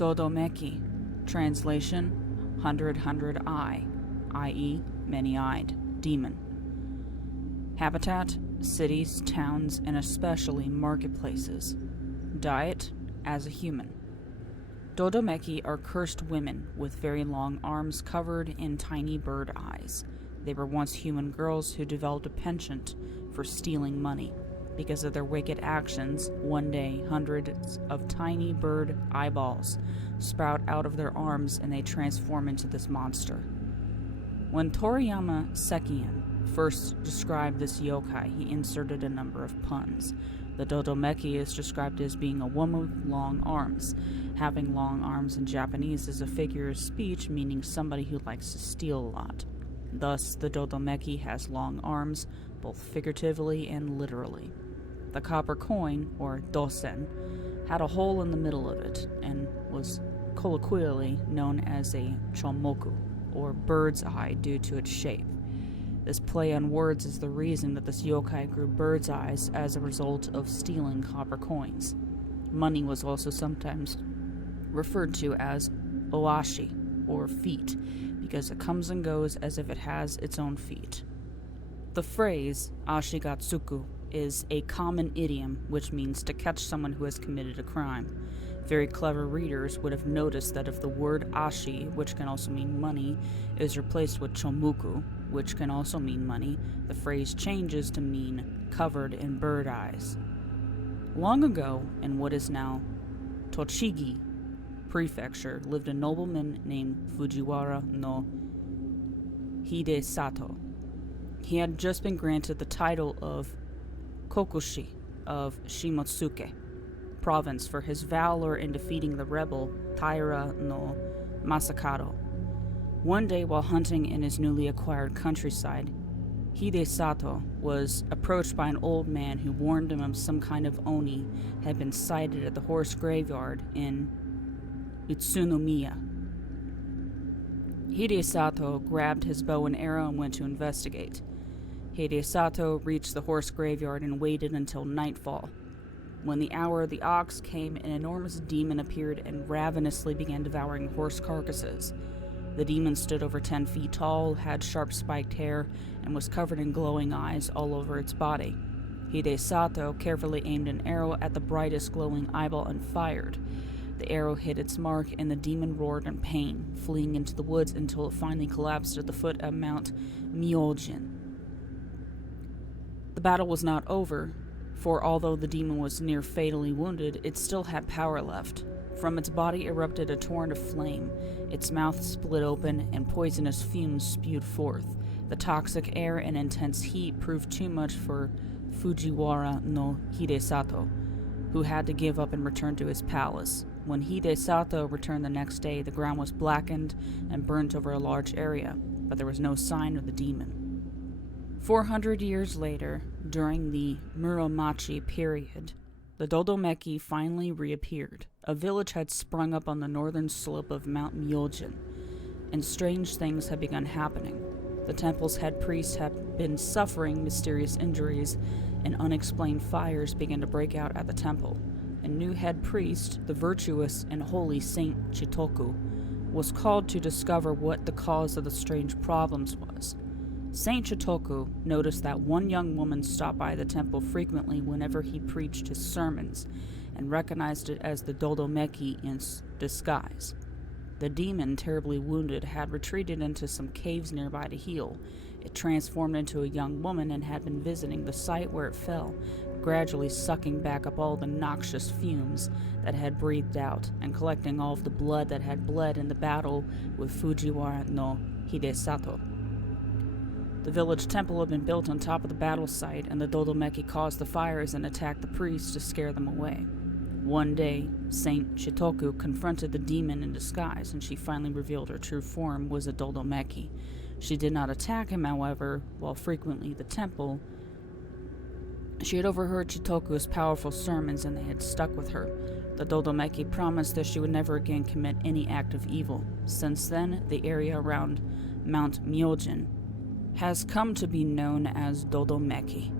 Dodomeki, translation, hundred eye, i.e., many-eyed, demon. Habitat, cities, towns, and especially marketplaces. Diet, as a human. Dodomeki are cursed women with very long arms covered in tiny bird eyes. They were once human girls who developed a penchant for stealing money. Because of their wicked actions, one day hundreds of tiny bird eyeballs sprout out of their arms and they transform into this monster. When Toriyama Sekian first described this yokai, he inserted a number of puns. The Dodomeki is described as being a woman with long arms. Having long arms in Japanese is a figure of speech meaning somebody who likes to steal a lot. Thus, the Dodomeki has long arms, both figuratively and literally. The copper coin, or dosen, had a hole in the middle of it, and was colloquially known as a chomoku, or bird's eye, due to its shape. This play on words is the reason that this yokai grew bird's eyes as a result of stealing copper coins. Money was also sometimes referred to as oashi, or feet, because it comes and goes as if it has its own feet. The phrase ashigatsuku is a common idiom which means to catch someone who has committed a crime. Very clever readers would have noticed that if the word ashi, which can also mean money, is replaced with chomuku, which can also mean money, the phrase changes to mean covered in bird eyes. Long ago, in what is now Tochigi Prefecture, lived a nobleman named Fujiwara no Hidesato. He had just been granted the title of Kokushi of Shimotsuke province for his valor in defeating the rebel Taira no Masakado. One day while hunting in his newly acquired countryside, Hidesato was approached by an old man who warned him of some kind of oni had been sighted at the horse graveyard in Utsunomiya. Hidesato grabbed his bow and arrow and went to investigate. Hidesato reached the horse graveyard and waited until nightfall. When the hour of the ox came, an enormous demon appeared and ravenously began devouring horse carcasses. The demon stood over 10 feet tall, had sharp spiked hair, and was covered in glowing eyes all over its body. Hidesato carefully aimed an arrow at the brightest glowing eyeball and fired. The arrow hit its mark, and the demon roared in pain, fleeing into the woods until it finally collapsed at the foot of Mount Myoljin. The battle was not over, for although the demon was near fatally wounded, it still had power left. From its body erupted a torrent of flame. Its mouth split open, and poisonous fumes spewed forth. The toxic air and intense heat proved too much for Fujiwara no Hidesato, who had to give up and return to his palace. When Hidesato returned the next day, the ground was blackened and burnt over a large area, but there was no sign of the demon. 400 years later, during the Muromachi period, the Dodomeki finally reappeared. A village had sprung up on the northern slope of Mount Myoljin, and strange things had begun happening. The temple's head priest had been suffering mysterious injuries, and unexplained fires began to break out at the temple. A new head priest, the virtuous and holy Saint Chitoku, was called to discover what the cause of the strange problems was. Saint Chitoku noticed that one young woman stopped by the temple frequently whenever he preached his sermons, and recognized it as the Dodomeki in disguise. The demon, terribly wounded, had retreated into some caves nearby to heal. It transformed into a young woman and had been visiting the site where it fell, gradually sucking back up all the noxious fumes that had breathed out, and collecting all of the blood that had bled in the battle with Fujiwara no Hidesato. The village temple had been built on top of the battle site, and the Dodomeki caused the fires and attacked the priests to scare them away. One day, Saint Chitoku confronted the demon in disguise, and she finally revealed her true form was a Dodomeki. She did not attack him, however, while frequently the temple. She had overheard Chitoku's powerful sermons, and they had stuck with her. The Dodomeki promised that she would never again commit any act of evil. Since then, the area around Mount Myoljin has come to be known as Dodomeki.